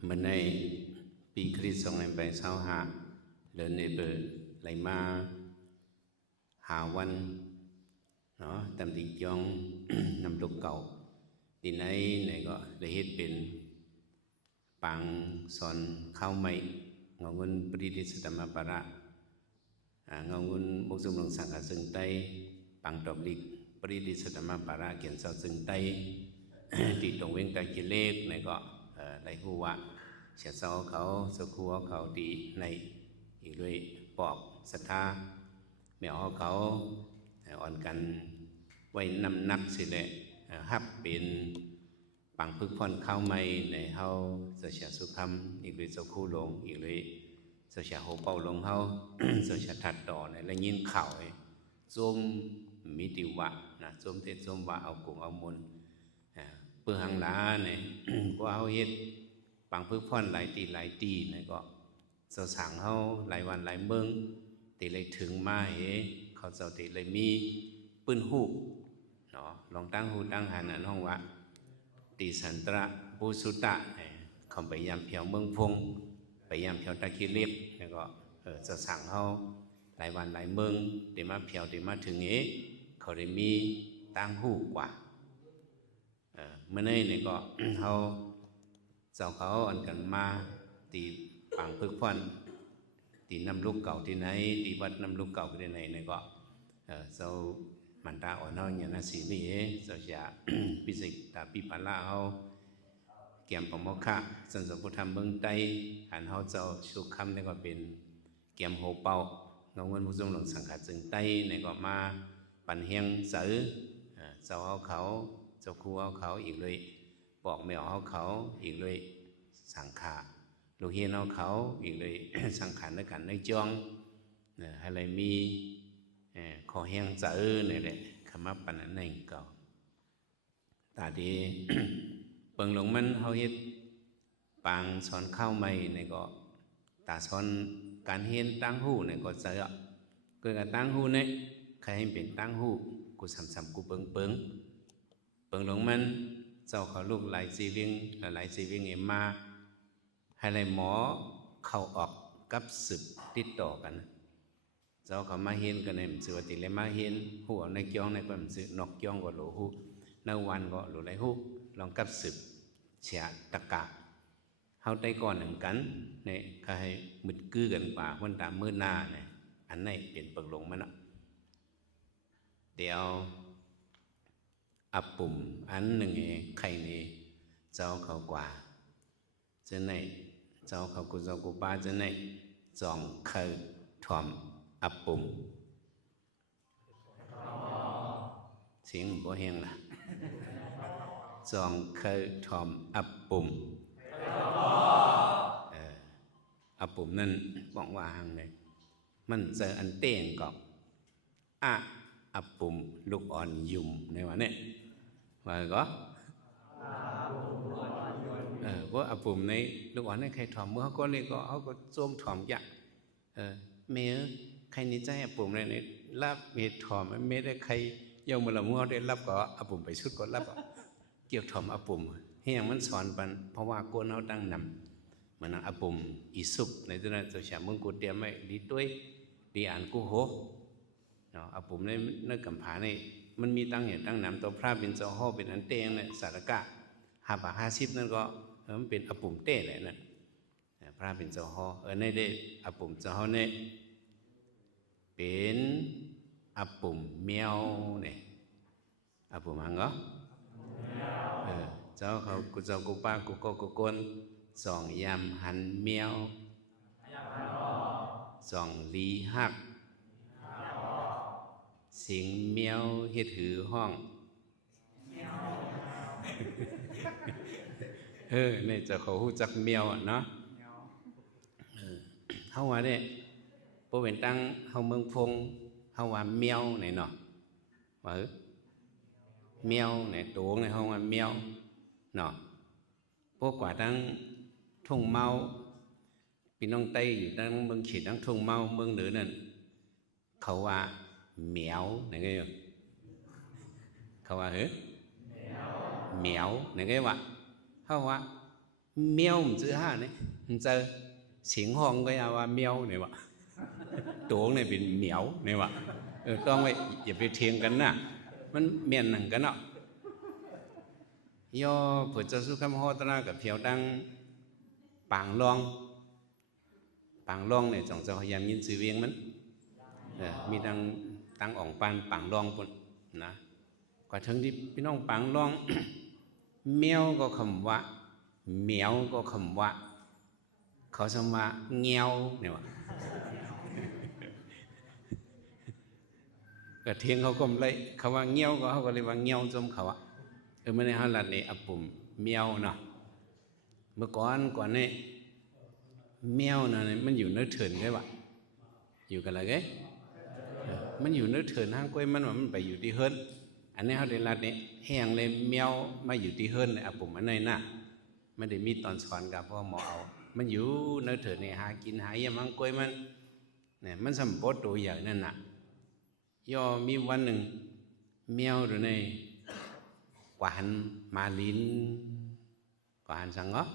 Mình nay bị Chris xong em bài sao hạ lớn này bờ lại ma hà văn nó tầm thị trong nằm lúc cầu thì này gọi để hết bên bằng son khao mày ngọc ngân pridisatama para ngọc ngân mục dung đồng sang cả rừng tây bằng độc lịch pridisatama para kiện sao rừng tây thì tổng viên cái lệ này gọi lại hùa sẽ sauเขาสักครู่เขาดีในอีกด้วยปอกศรัทธาแมวเขาอ่อนกันไว้นำนักสิเลยฮับเป็นปังพึกพรเข้าไม่ในเขาจะเสียสุขำอีกด้วยสักครู่ลงอีกด้วยจะเสียหัวเป่าลงเขาจะเสียถัดต่อในแล้วยินเข่าzoom มีติวะนะzoomเทศ zoom วะเอากุ้งเอามุนเพื่อหังล้าเนี่ยพวกเขาเฮ็ดปังพึกพรหลายตีเนี่ยก็จะสั่งเขาหลายวันหลายเมืองตีเลยถึงมาเขาจะตีเลยมีปืนหูเนาะลองตั้งหูตั้งหันห้องวะตีสันตระปุสุตะเขาไปยามเพียวเมืองพงไปยามเพียวตะกี้เล็บแล้วก็จะสั่งเขาหลายวันหลายเมืองตีมาเพียวตีมาถึงเขาได้มีตั้งหูกว่าเมื่อนี้เนี่ยก็เขาเจ้าเขาอันกันมาตีปังพึกพรตีนำลูกเก่าที่ไหนตีวัดนำลูกเก่าที่ไหนเนี่ยก็เจ้ามันตาอ่อนน้อยอย่างนั้นสินี่เจ้าจะพิสิกตาปิปะละเขาเกี่ยมปมกะสันสพุทธธรรมเบื้องใต้หันเขาเจ้าสุขคำเนี่ยก็เป็นเกี่ยมโหเป่าน้องเงินผู้ทรงหลงสังกัดจึงใต้เนี่ยก็มาปั่นเฮียงเสือเจ้าเขาเจ้าครูเขาอีกเลยบอกแมวเขาอีกเลยสังขาลูกเฮียนเขาอีกเลยสังขารในกันในจ้องอะไรมีขอแห้งจะเนี่ยแหละคำว่าปัญหาหนึ่งเก่าตาดีเปิงหลงมันเขาเฮ็ดปางสอนเข้าไม่เนี่ยก็ตาสอนการเฮียนตั้งหูเนี่ยก็เจอเกิดการตั้งหูเนี่ยใครให้เป็นตั้งหูกูสัมกูเปิงหลงมันเจ้าเขาลูกหลายซีวิ่งหลายซีวิ่งมาให้เลยหมอเข้าออกกับสืบติดต่อกันเจ้าเขามาเห็นกันในสื่อวัติเลยมาเห็นหัวในจ้องในความสื่อนอกจ้องก็หลูหูในวันก็หลูไรหูลองกับสืบเฉียตะกะเขาได้ก่อนหนึ่งกันเนี่ยก็ให้มึดกื้อกันป่าวันตามมือหน้าเนี่ยอันไหนเปลี่ยนเปิงลงมันเดี๋ยวอับปุ่มอันหนึ่งใครนี่เจ้าเขากว่าจะไหนเจ้าเขากุศลกุบาจะไหนจองเคยถ่อมอับปุ่มเสียงบ่แห้งล่ะจองเคยถ่อมอับปุ่มอับปุ่มนั่นบอกว่าหังเลยมันเจออันเต้งก็อับปุ่มลูกอ่อนยุ่มในวันนี้ว่าก็เพราะอับปุ่มในลูกอ่อนในใครถ่อมเมื่อเขาก็เลยก็เขาก็โจมถ่อมยะเมื่อใครนิจใจอับปุ่มในรับเมถ่อมไม่ได้ใครยอมมาละมั่วได้รับก็อับปุ่มไปชุดก็รับเกี่ยวถ่อมอับปุ่มให้อย่างมันสอนปันเพราะว่าโกนเขาตั้งนำมันอับปุ่มอิสุบในตัวนั้นจะเฉมึงกูเตรียมไม่ดีด้วยดีอ่านกูโหอับปุ่มในนักกำผาในมันมีตั้งอย่างตั้งนำตัวพระเป็นเจ้าห่อเป็นอันเต้งเนี่ยสารกะ50นั่นก็มันเป็นอับปุ่มเต้เลยนั่นพระเป็นเจ้าห่อในได้อับปุ่มเจ้าห่อเนี่ยเป็นอับปุ่มเมียวเนี่ยอับปุ่มหังก็เจ้าเขากุเจ้ากุป้ากุโกกุกนสองยำหันเมียวสองลีหักเสียงเมียวเฮ็ดหือห้องเนี่ยจะเขาหูจักเมียวเนาะเฮาว่าเนี่ยพอเป็นตั้งเฮาเมืองพงเฮาว่าเมียวไหนเนาะว่าเมียวไหนตัวไหนเฮาว่าเมียวเนาะพวกกว่าตั้งทุ่งเมาพี่น้องไต้อยู่ตั้งเมืองขีดตั้งทุ่งเมาเมืองเหนือนั่นเขาว่าเหมียวไหนไงเขาว่าเหมียวไหนไงวะเขาว่า mèo một chữ ha này giờ tiếng hong cái à mèo này mà tổ này bị mèo này màต้องไปอย่าไปเถียงกันนะมันเมียนหนังกันเนาะย่อพระเจ้าสุขมโหตระกับเพียวดังปางลองเนี่ยจงจะพยายามยินสื่อเวียงมันมีดังตั้งอ่องปานปางลองปุ่นนะกว่าถึงที่พี่น้องปางลอง แมวก็คำว่าเหมียวก็คำว่าเขาสมว่าเงี้ยวเนี่ยวะ ก็เทียงเขาก็เลยเขาว่าเงี้ยวก็เขาก็เลยว่าเงี้ยวจมเขาอะไม่ได้ฮัลลัดนี่อับปุ่มเมียวเนาะเมื่อก่อนนี่แมวน่ะมันอยู่เนื้อเถื่อนไงวะอยู่กันอะไรไงมันอยู่เนื้อเถื่อนห้างกล้วยมันว่ามันไปอยู่ที่เฮิร์นอันนี้เขาได้รัดนี่แห้งเลยแมวมาอยู่ที่เฮิร์นเลยอับปุ่มอันนี้น่ะไม่ได้มีตอนสอนกับพ่อหมอเอามันอยู่เนื้อเถื่อนนี่หากินหายามห้างกล้วยมันเนี่ยมันสัมปทตัวใหญ่นั่นน่ะย่อมีวันหนึ่งแมวหรือในกว่าหันมาลินกว่าหันสังเนาะ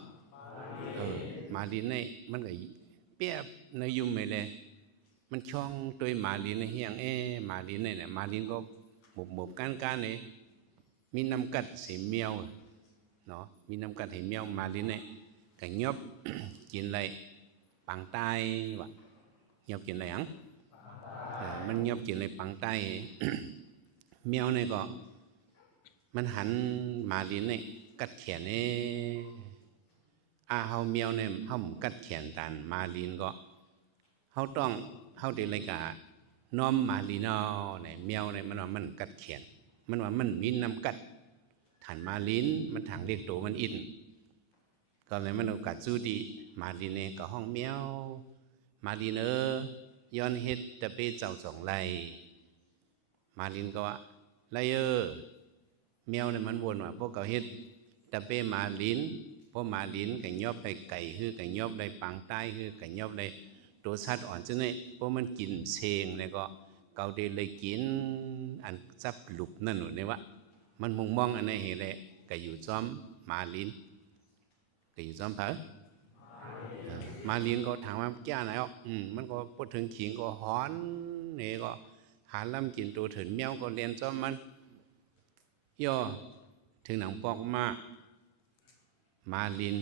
มาลินในมันก็เปียบในยุ่มไปเลยมันช่องตัวมาลินในเฮียงมาลินเนี่ยมาลินก็หมบการเนี่ยมีน้ำกัดสีแมวเนาะมีน้ำกัดสีแมวมาลินเนี่ยก็ยบกินอะไรปังใต้วะยบกินอะไรอังมันยบกินอะไรปังใต้ แมวเนี่ยก็มันหันมาลินเนี่ยกัดแขนเนี่ยเฮาแมวเนี่ยเฮากัดแขนตันมาลินก็เฮาต้องเฮาได้เลยกะน้อมมาลินเอาเนี่ยแมวเนี่ยมันว่ามันกัดแขนมันว่ามันมีน้ำกัดฐานมาลินมันทางเรียกตัวมันอินก็เลยมันเอากัดสู้ดีมาลินเนี่ยก็ห้องแมวมาลินย้อนเฮ็ดตะเปเจ้าสองไลมาลินก็ว่าไลแมวเนี่ยมันวนว่าพวกเขาเฮ็ดตะเปมาลินพวกมาลินก็ยอบไปไก่คือก็ยอบได้ปังใต้คือก็ยอบได้ตัวสัตว์อ่อนจังได๋พวกมันกินเซงแล้วก็เกาได้เลยกินอันซับหลุบนั่นนู่นนี่วะมันมองอันนั้นเห็นแหละก็อยู่ซ้อมมาลินก็อยู่ซ้อมเผอมาลินก็ถามว่าแก่ไหนอ่ะมันก็พูดถึงขิงก็ฮ้อนนี่ก็หาลำกินตัวถึงแมวก็เรียนซ้อมมันย่อถึงหนังปอกมาลิน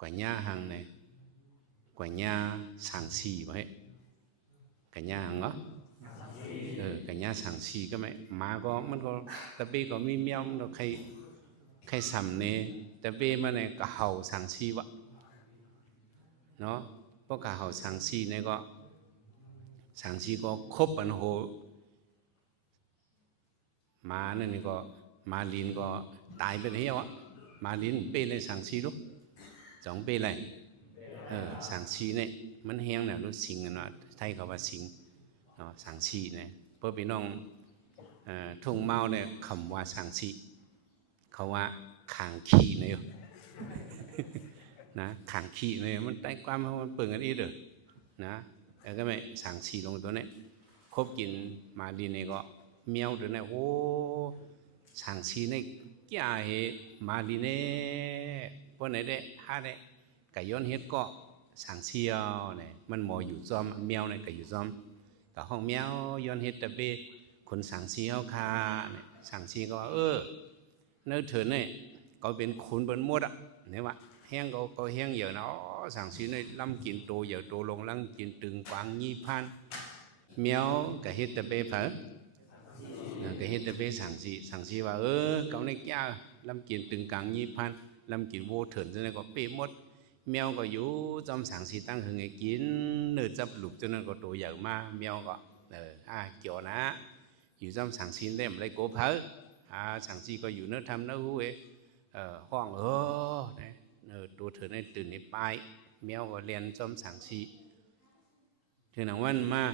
กว่าหญ้าหังnàyกว่าหญ้าสั่งสีไว้กว่าหญ้าหังเนาะกว่าหญ้าสั่งสีก็ไม่มาก็มันก็ตะเปก็มีแมวมันก็ใครสัมเนี่ยตะเปมันเนี่ยก็เห่าสั่งสีวะเนาะเพราะก็เห่าสั่งสีเนี่ยก็สั่งสีก็ครบอันโหมานั่นนี่ก็มาลินก็ตายไปแล้วอ่ะมาลินเป้เลยสั่งชีลูกสองเป้เลยสั่งชีเนี่ยมันแห้งเนี่ยรู้สิงกันเนาะไทยเขาว่าสิงเนาะสั่งชีเนี่ยเพื่อพี่น้องทุ่งเมาเนี่ยคำว่าสั่งชีเขาว่าขางขี้เนี่ยนะขางขี้เนี่ยมันได้ความมันเปิ่งกันอีเด้อนะแล้วก็ไม่สั่งชีลงตัวนี้คบกินมาลินเนี่ยก็แมวตัวนี้โอ้สั่งชีเนี่ยแก่เหมาลินเนี่ยพวกไหนได้หาได้ไก่ย้อนเฮ็ดก็สั่งเชียวเนี่ยมันหมออยู่ซ้อมแมวเนี่ยก็อยู่ซ้อมกับห้องแมวย้อนเฮ็ดตะเบคนสั่งเชียวคาเนี่ยสั่งเชียวก็เนื้อเถื่อนเนี่ยก็เป็นขุนเป็นมดอ่ะเนี่ยว่าแห้งก็แห้งเยอะเนาะสั่งเชียวเนี่ยล้ำกินโตเยอะโตลงล้ำกินตึงกวางยี่พันแมวก็เฮ็ดตะเบเผอcái hết về sáng sĩว่าcậu này kia làm kiện từng càng nhị phan làm kiện vô thưởng cho nên có bể mốt mèo có yếu trong sáng sĩ tăng hưởng cái kiến nửa chấp lục cho nên có tổ dở mà mèo có kiểu náอยู่trong sáng sĩ đem lấy cố phớ sáng sĩ có yếu nó thăm nó hú ấy hoang đấy tổ thưởng này từ này bay mèo có liền trong sáng sĩ thì nàoวันmà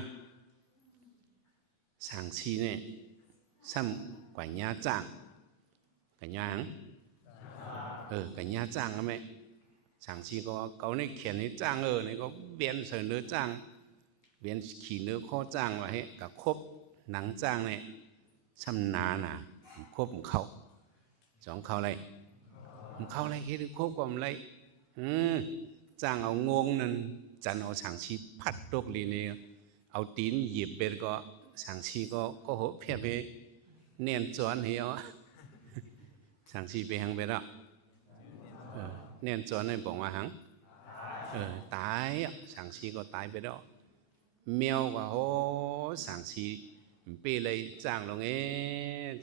sáng sĩ này xăm quả nha trạng cả nhà hằng cả nhà trạng á mẹ sáng chi có cấu này khiển này trạng này có biến sở nữa trạng biến khí nữa kho trạng và hệ cả khốp nắng trạng này xăm ná nà khốp một khẩu giống khẩu này เข้าไรเฮ็ดโคกว่าไรจ้างเอางงนั่นจันเอาสังชีพัดตกลีนี่เอาตีนหยิบเป็นก็สังชีก็โหเพียบไปเนียนจวนเหี่ยวสังชีไปหังไปแล้วเนียนจวนให้บอกว่าหังตายสังชีก็ตายไปแล้วเมียวก็โหสังชีเปเลยจ้างลง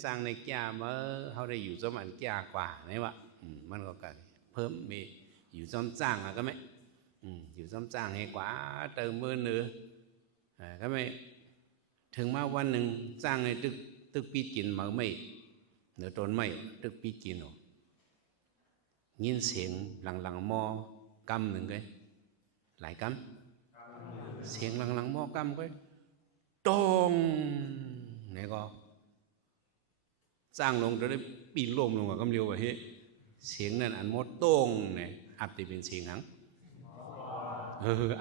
จ้างในแก่เมื่อเขาได้อยู่จอมันแก่กว่าไหนวะมันก็เพิ่มมีอยู่จอมจ้างก็ไม่อยู่จอมจ้างให้กว่าเติมมือเนื้อก็ไม่ถึงมาวันหนึ่งจ้างในตึกปีกินมาไม่เนื้อต้นไม่ตึกปีกินยินเสียงหลังมอกำหนึ่งเลยหลายกำเสียงหลังมอกำก็ตรงนี่ก็จ้างลงจะได้ปีนลมลงกับกำเรียวว่าเฮ้เสียงนั่นอันมดตรงเนี่ยอับตีเป็นเสียงหัง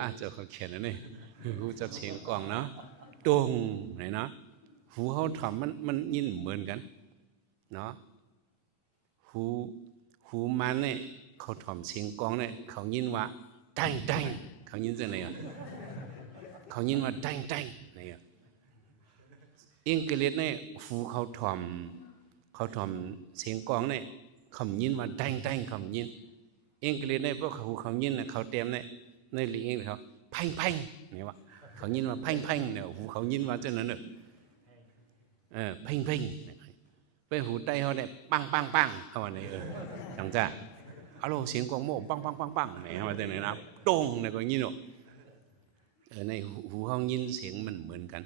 อาจจะเขาเขียนนะนี่หูจับเสียงกล่องเนาะตรงไหนเนาะหูเขาถอมมันยินเหมือนกันเนาะหูมันเนี่ยเขาถอมเสียงกล่องเนี่ยเขายินว่าดังเขายินจะไหนอ่ะเขายินว่าดังนี่อ่ะอังกฤษเนี่ยหูเขาถอมเสียงกล่องเนี่ยเขายินว่าดังเขายินอังกฤษเนี่ยพวกเขายินเนี่ยเขาเต็มเนี่ยในหลีกเขาพังนี่วะเขายินว่าพังเนี่ยหูเขายินว่าเจ้านั้นเนอะพังไปหูใต้เขาเนี่ยปังเขาว่าเนี่ยจังจ้าฮัลโหลเสียงกองโม่ปังเนี่ยเขาว่าแต่ไหนนะตรงเนี่ยก็ยินหรอกในหูเขายินเสียงมันเหมือนกัน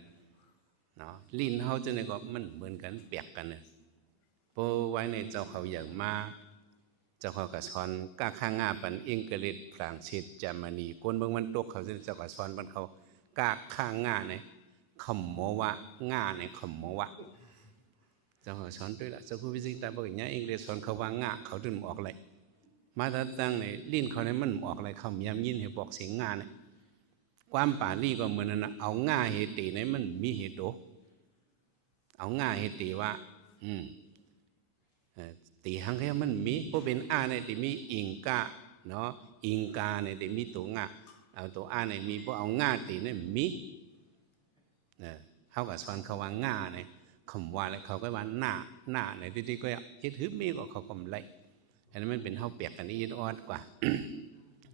เนาะลิ้นเขาจะเนี่ยก็มันเหมือนกันเปียกกันเนี่ยพอไว้ในเจ้าเขาอย่างมาเจ้าเขากระชอนก้าข้างง่าปันอังกฤษฝรั่งเศสเยอรมนีคนเมืองมันตกเขาเจ้ากระชอนปันเขาก้าข้างง่าเนี่ยขมโมวะง่าเนี่ยขมโมวะเจ้าเขาสอนด้วยละเจ้าผู้วิสิตาบอกอย่างนี้อังกฤษสอนเขาว่าง่าเขาดึงออกเลยมาตั้งในลิ้นเขาเนี่ยมันออกอะไรเขายำยินให้บอกเสียงง่าเนี่ยความป่าลี่ก็เหมือนนั้นเอาง่าเหตุเนี่ยมันมีเหตุโดเอาง่าเหตุว่าตีหังแค่มันมีเพราะเป็นอาเนี่ยตีมีอิงกาเนาะอิงกาเนี่ยตีมีตัวง่าเอาตัวอาเนี่ยมีเพราะเอาง่าตีเนี่ยมีเขากับสอนเขาว่าง่าเนี่ยคำว่าอะไรเขาก็ว่าหน้าเนี่ยที่ก็เฮ็ดฮึบมีก็เขาก็ไม่ไล่อันนั้นมันเป็นเท่าเปียกกันนี่ออดกว่า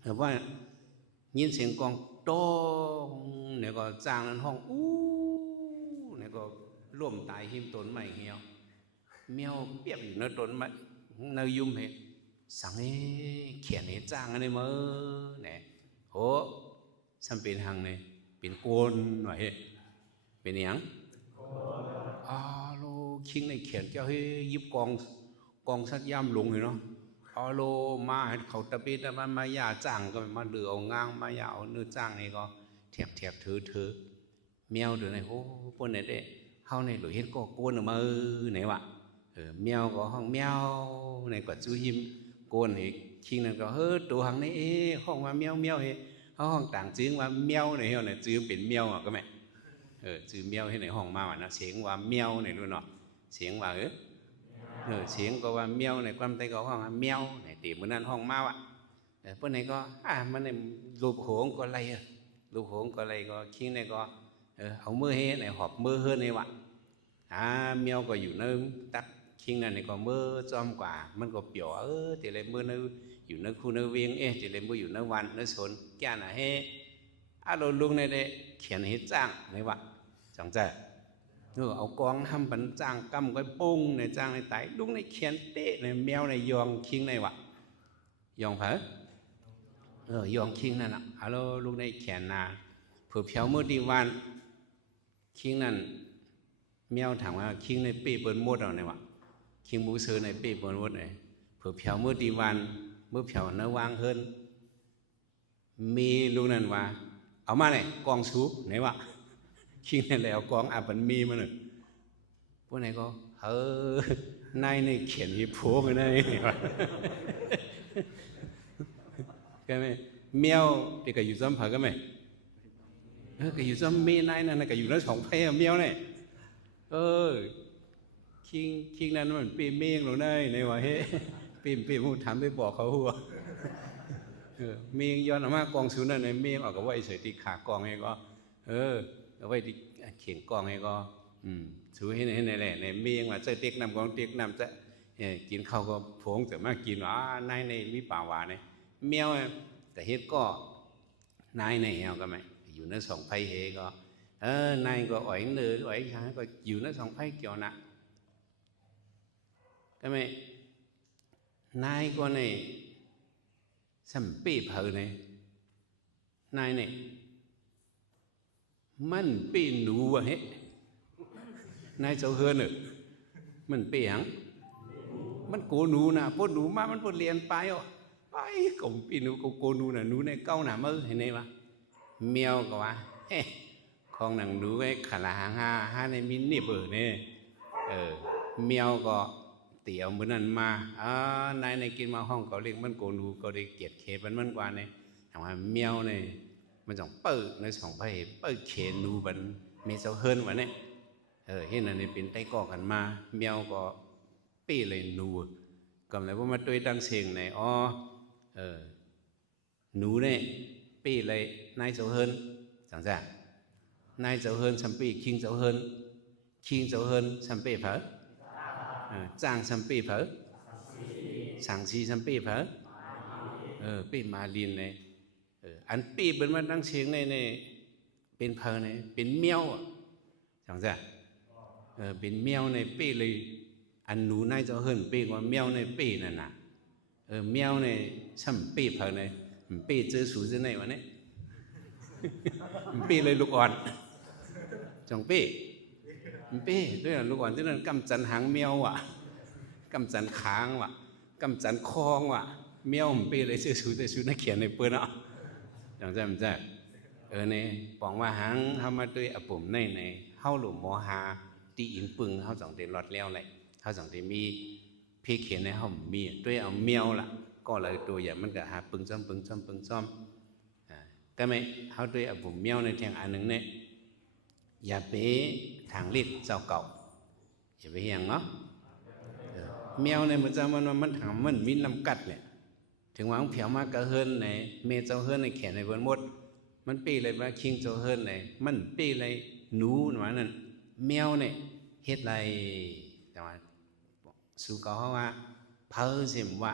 แต่ว่ายินเสียงกองโต้เนี่ยก็จางนั้นห้องเนี่ยก็ร่วมตายหิมต้นไม้เหี่ยวเมียวเปียกอยู่ในต้นไม้ในยุ่มเหตุสั่งเขียนให้จ้างอันนี้มั้เนี่ยโอ้ซ้ำเป็นหังเนี่ยเป็นโกนหน่อยเป็นอย่างโลคิงในเขียนเจ้าให้ยิบกองสักย่ำลงเลยเนาะโลมาเขาตะปีตะมันมายาจ้างก็มาเดือเอางางมายาเอาเนื้อจ้างนี่ก็เทียบถือเมียวเดือในโอ้ปนเนี่ยเด้เขาในหลุยเฮ็ดก็โกนออกมาไหนวะเมียวก็ห้องเมียวในกว่าจูหิมโกนอีกคิงนั่นก็ตัวหังนี่ห้องว่าเมียวเฮ้เขาห้องต่างจื้อว่าเมียวในเฮาเนี่ยจื้อเป็นเมียวก็แม่จื้อเมียวให้ในห้องมาว่านะเสียงว่าเมียวในนู่นเนาะเสียงว่าเสียงก็ว่าเมียวในความใต้ก็ห้องเมียวในตีมื้อนั้นห้องมาว่ะเพิ่นไหนก็มันในรูปโขงก็ไรรูปโขงก็ไรก็คิงในก็เอามือเฮ็ดในหอบมือเฮือนในว่ะเมียวก็อยู่ในตักคิงนั่นนี่ก็มือจอมกว่ามันก็เปียวแต่เลยมือในอยู่ในคูในเวียงแต่เลยมืออยู่ในวันในสนแก่น่ะเฮ้เราลุงในเด้เขียนให้จ้างในว่ะจังใจเอากองทำบันจ้างกำก็ปุ้งในจ้างในไตลุงในเขียนเตะในแมวในยองคิงในว่ะยองเผยองคิงนั่นน่ะลุงในเขียนนาเผื่อเพียวมือดีวันคิงนั่นเมียวถามว่าคิงในปีเปิดมดเอาเนี่ยวะคิงบูซื้อในปีเปิดมดไหนเผื่อเพียวมือดีวันมือเพียวเนื้อวางเฮิรนมีลุงนั่นว่าเอามาเลยกองสูไหนวะคิงนั่นแหละเอากองอาบันมีมาหนึ่งพวกไหนก็นายในเขียนฮิปโปกันได้ก็ไหมเมียวที่ก็อยู่ซ้ำผักก็ไหมก็อยู่ซ้ำมีนายนั่นก็อยู่แล้วสองไพ่เมียวเนี่ยคิงนั้นมันปีเมงลงได้ในว่าเฮ้ ปีมูถามไปบอกเขาหัวเมียย้อนออกมากองสูนั่นเลยเมียออกก็ไว้เฉยตีขากองไงก็เอาไว้ที่เขียงกองไงก็สูให้ไหนแหละในเมียว่าจะเตียกนำกองเตียกนำจะกินข้าวก็ผงจะมากินนายในมีป่าวาเนี่ยเมียวแต่เฮ็ดก็นายในเฮาก็ไม่อยู่ในสองไพ่เฮก็นายก็อ่อยเนื้ออ่อยช้าก็อยู่ในสองไพ่เกี่ยวนะก็ไม่นายก็ในสัมปีเผอเนี่ยนายเนี่ยมันปีหนูวะเฮ้นายเจ้าเฮือนมันปีหังมันโกหนูนะพวกหนูมามันพวกเรียนไปไปกงปีหนูโกหนูนะหนูในเก้าหนามือเห็นไหมวะเมียวก็ว่าของหนังหนูไอ้ขาลาหาในมินนี่เบอร์เนี่ยเมียวก็เตี๋ยวเหมือนนั้นมานายในกินมาห้องเขาเรียกมันโกนูก็ได้เกียรติเคมันกว่าเนี่ยถามว่าเมียวเนี่ยมันสองเปิดในสองไพ่เปิดเคนูบันมีเสาเฮิร์นวะเนี่ยเห็นอันนี้เป็นไต้ก่อกันมาเมียวก็ปี้เลยนูก็เลยว่ามาด้วยดังเสียงไหนหนูเนี่ยปี้เลยนายเสาเฮิร์นสังจ้านายเสาเฮิร์นสัมปีคิงเสาเฮิร์นสัมปีเผอจ้างสัมปีเผอสั่งชีสัมปีเผอปีมาลินเนี่ยอันปีเป็นมาดังเสียงในเป็นเผอเนี่ยเป็นเมียวสังจ้าเป็นเมียวในปีเลยอันหนูนายเจ้าเฮิรนปีกว่าเมียวในปีนั่นน่ะเมียวในสัมปีเผอในปีเจอสูจะไหนวะเนี่ยปีเลยลูกอ่อนจังปีด้วยลูกอ่อนที่นั่นกำจันหางเมียวว่ะกำจันค้างว่ะกำจันคองว่ะเมียวปีเลยเจอสูแต่สูนักเขียนในเปื้อนอ่ะจังใจมันจะเนี่ยบอกว่าหางทำมาด้วยอปุ่มในเฮาหลุมโมหาตีอินปึงเฮาสองเดือนรอดแล้วเลยเฮาสองเดือนมีพี่เขียนในห้องมีด้วยเอาเมียวล่ะก็เลยตัวอย่างมันก็หาปึงซ้อมก็ไม่เฮาด้วยอปุ่มเมียวในแทงอันหนึ่งเนี่ยอย่าไปทางเล็กเจ้าเก่าอย่าไปอย่างเนาะเมียวในมันจะมันถามมันมีลำกัดเนี่ยถึงวางเผียวมากกระเฮิรนในเมเจ้าเฮิรนในแขนในบนมดมันปีเลยว่าคิงเจ้าเฮิรนในมันปีเลยหนูหวานั่นเมียวเนี่ยเฮ็ดไรแต่ว่าสู่เขาว่าเพ้อเสียมว่า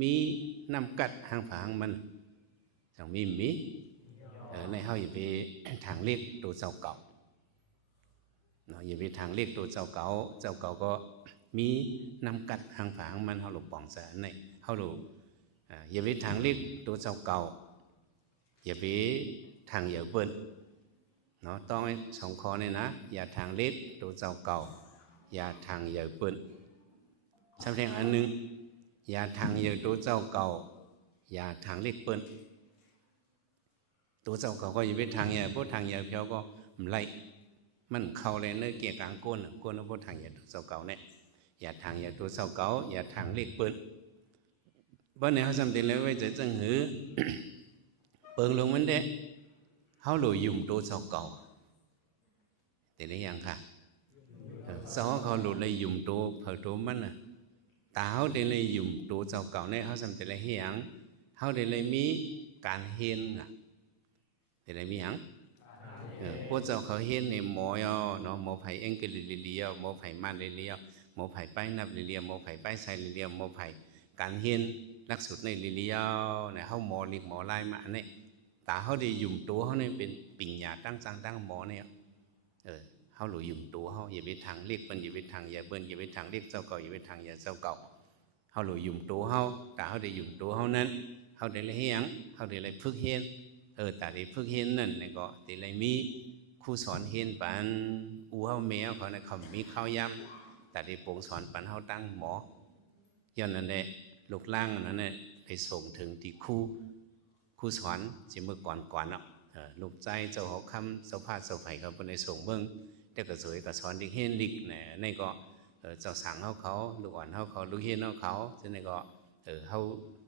มีนำกัดหางผางมันจังมีในเฮาอย่าไปทางเล็กตัวเจ้าเก่าเนาะอย่าไปทางเล็กตัวเจ้าเก่าก็มีนำกัดหางผางมันเฮาหลบป่องสารในเฮาหลบอย่าไปทางเล็กตัวเจ้าเก่าอย่าไปทางเหยื่อเปิ้นเนาะต้องสองข้อนี่นะอย่าทางเล็กตัวเจ้าเก่าอย่าทางเหยื่อเปิ้นสำเร็จอันหนึ่งอย่าทางเหยื่อตัวเจ้าเก่าอย่าทางเล็กเปิ้นตัวเจ้าเก่าก็อย่าไปทางเหยื่อพวกทางเหยื่อเพียวก็ไล่มันเข้าเลยเนื้อเกี่ยกลางก้นพวกทางเหยื่อตัวเจ้าเก่าเนี่ยอย่าทางเหยื่อตัวเจ้าเก่าอย่าทางเล็กเปิ้นบ่เนี่ยเขาจำเป็นเลยไว้จะจังหือเปิงลงมันเด้เขาหลุยยุ่มตัวเจ้าเก่าแต่ได้ยังค่ะsauเขาหลุดเลยยุ่มตัวเผาตัวมันน่ะตาเขาได้เลยยุ่มตัวเจ้าเก่าเนี่ยเขาจำเป็นเลยเฮียงเขาได้เลยมีการเห็นอ่ะแต่ได้มีหยังพวกเจ้าเขาเห็นในหมอยเนาะหมอไผ่เอ็งกิลิเลียวหมอไผ่มันเลียวหมอไผ่ป้ายนับเลียวหมอไผ่ป้ายใส่เลียวหมอไผ่การเห็นนักสุดในเลียวเนี่ยเขาหมอลิกหมอไล่มาเนี่ยตาเขาได้ยุ่มตัวเขาเนี่ยเป็นปิ่งยาตั้งหมอเนี่ยเขาหลุยยุ่มตัวเขาอย่าไปทางเล็กมันอย่าไปทางอย่าเบิ้ลอย่าไปทางเล็กเจ้าเก่าอย่าไปทางอย่าเจ้าเก่าเขาหลุยยุ่มตัวเขาตาเขาได้ยุ่มตัวเขานั้นเขาได้เลยเฮียงเขาได้เลยฝึกเห็นแต่ได้ฝึกเห็นนั่นเนี่ยก็ได้เลยมีครูสอนเห็นปันเขาแมวเขาเนี่ยเขามีข้าวย้ำแต่ได้โปร่งสอนปันเขาตั้งหมอย้อนนั่นแหละลูกล่างนั้นเนี่ยไปส่งถึงที่ครูสอนจะเมื่อก่อนเนาะลูกใจเจ้าหกคำเจ้าพาเจ้าไผ่เขาเป็นในส่งเบิ้งแต่ก็สวยก็สอนดิเฮนดิกเนี่ยในก็เจ้าสั่งเขาลูกอ่อนเขาลูกเฮนเขาซึ่งในก็เขา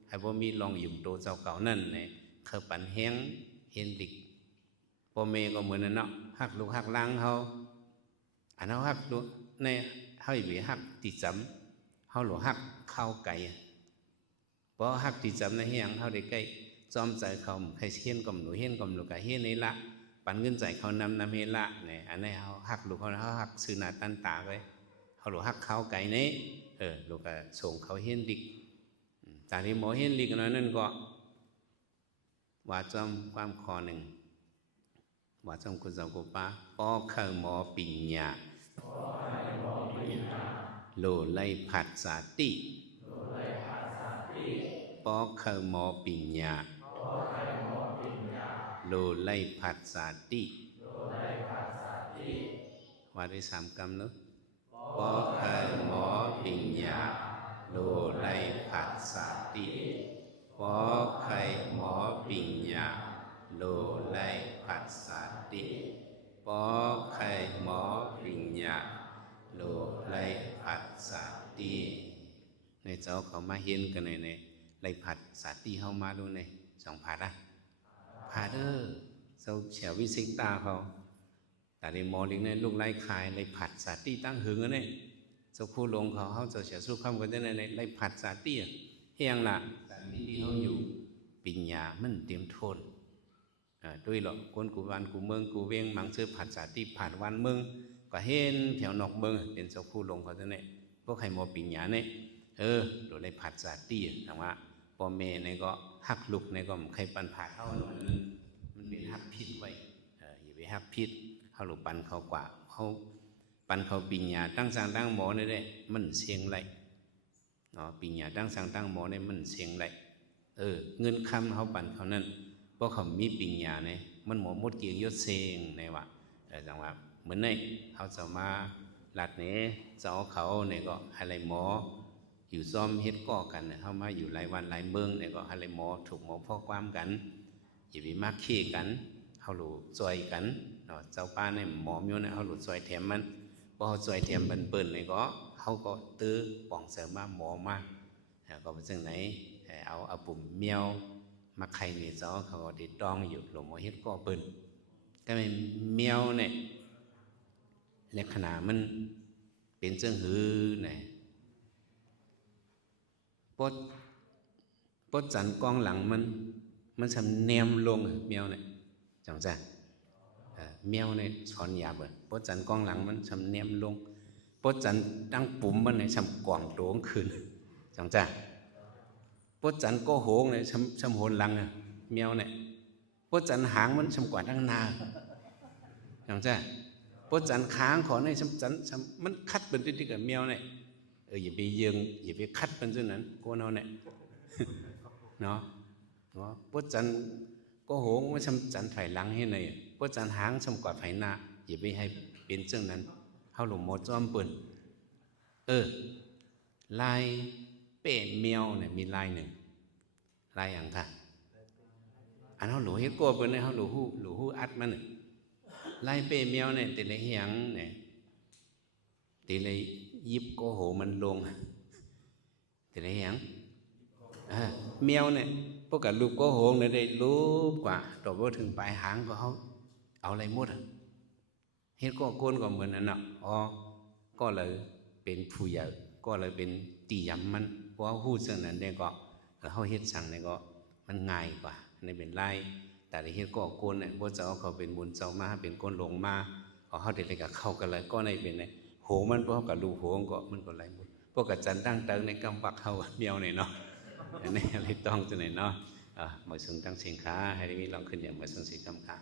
ให้บ่มีลองยุ่มโตเจ้าเก่านั่นเนี่ยเขาปั่นแห้งเฮนดิกพ่อแม่ก็เหมือนนั่นเนาะหักลูกหักล้างเขาอันเขาหักลูกในเขาอยู่หักติดจำเขาหลวหักข้าวไก่ เพราะฮักที่จำในเฮียงเขาได้ใกล้จอมใจเขาใครเฮียนกลมหนูเฮียนกลมหนูกะเฮียนนี่ละปันเงินใจเขานำเฮละเนี่ยอันนี้เขาฮักลูกเขาฮักซื้อหน้าตันตาไว้เขาลูกฮักเขาไก่นี้ลูกก็ส่งเขาเฮียนดิกแต่ที่หมอเฮียนดิกนั่นก็ว่าจอมความคอหนึ่งว่าจอมกุศลกุปะป้อเคยหมอปิญญาโลไลผัสสาติป้อเคยหมอปิญญาโลไลผัสสาติว่าได้3 คำเนอะป้อเคยหมอปิญญาโลไลผัสสาติป้อเคยหมอปิญญาโลไลผัสสาติป้อเคยหมอปิญญาโลไลผัสสาติในเจ้าเขามาเห็นกันในไลผัสสาติเข้ามาดูใน2 ผัสผัสเจ้าเฉียววิสิกตาเขาแต่ในมอลิงในลูกไล่คายไลผัสสาติตั้งหึงอันนี้เจ้าผู้ลงเขาเจ้าเฉียวสู้คำกันได้ในไลผัสสาติเฮียงละสาติที่เขาอยู่ปิญญามันเตรียมโทนด้วยหรอกคนกูวันกูเมืองกูเวียงมังซื้อผัดสาติผัดวันเมืองก็เห็นแถวนอกเมืองเป็นเจ้าผู้ลงเขาจะเนี่ยพวกใครมอปิญญาเนี่ยโดยได้ผัดสาติแต่ว่าพ่อแม่เนี่ยก็หักลุกเนี่ยก็ใครปันผ่าเท่านั้นมันเป็นหักพิษไว้อย่าไปหักพิษเขาหลุปันเขากว่าเขาปันเขาปิญญาตั้งสร้างตั้งหมอเนี่ยมันเสียงไรปิญญาตั้งสร้างตั้งหมอเนี่ยมันเสียงไรเงินคำเขาปันเขานั่นเพราะเขามีปิญญาเนี่ยมันหมอมดเกียงยศเซงในว่าจังว่าเหมือนในเขาจะมาหลัดเนี่ยจะเอาเขาเนี่ยก็อะไรหมออยู่ซ้อมเฮ็ดก่อกันเนี่ยเขามาอยู่หลายวันหลายเมืองเนี่ยก็อะไรหมอถูกหมอพ่อความกันอย่าไปมักขี้กันเขาหลุดซอยกันเจ้าป้าเนี่ยหมอมิวเนี่ยเขาหลุดซอยแถมมันพอเขาซอยแถมมันเปิ่นเนี่ยก็เขาก็ตื้อป่องเสริมมาหมอมาก็เป็นจังไหนเอาปุ่มเมียวมาใครเนี่ยเจ้าเขาก็ติดต้องอยู่หลวงหมอเฮ็ดก็เปิ่นก็เป็นเมียวเนี่ยลักษณะมันเป็นจังหือเนี่ยปดจันกองหลังมันทำแนมลงเมียวเนี่ยจังจ้ะเมียวเนี่ยสอนหยาบปดจันกองหลังมันทำแนมลงปดจันตั้งปุ่มมันเนี่ยทำกล่องโด่งขึ้นจังจ้ะปดจันก็โหงเนี่ยทำโหนหลังเมียวเนี่ยปดจันหางมันทำกว่าตั้งนาจังจ้ะปดจันค้างขอในทำจันมันคัดเป็นที่กับเมียวเนี่ยอย่าไปยืงอย่าไปคัดเป็นเช่นนั้นโกนเอาเนี่ยเนาะปดจันก็โหงว่าทำจันไถ่หลังให้ในปดจันหางทำกว่าไผ่นาอย่าไปให้เป็นเช่นนั้นเขาหลงหมดจอมปืนลายเป้เมียวเนี่ยมีลายหนึ่งลายอย่างค่ะอันเขาหลูเฮ็ดโก้เปิ้นเนี่ยเขาหลูหู้อัดมันลายเป้เมียวเนี่ยแต่ละเฮียงเนี่ยแต่ละยิบโกโหมันลงแต่ละเฮียงเมียวเนี่ยพวกกับลูกโกโหเนี่ยได้รูปกว่าต่อว่าถึงปลายหางก็เขาเอาอะไรหมดเฮ็ดก็โกนก็เหมือนนั่นน่ะก็เลยเป็นผู้ใหญ่ก็เลยเป็นตียำมันเพราะหู้เสื่อนั้นได้ก็เขาเฮ็ดสั่งเนี่ยก็มันง่ายกว่าในเป็นไล่แต่เฮ็ดก็โกนเนี่ยพวกเจ้าเขาเป็นบุญเจ้ามาเป็นก้นลงมาเขาเด็กๆกับเข้ากันเลยก็ในเป็นเนี่ยโหมันพวกกับลูกโหก็มันก็ไรหมดพวกกับจันตั้งเติงในกำปักเขาเมียวเนี่ยเนาะอันนี้อะไรต้องจะไหนเนาะมาส่งตั้งสินค้าให้ได้มีลองขึ้นอย่างมาส่งสินค้า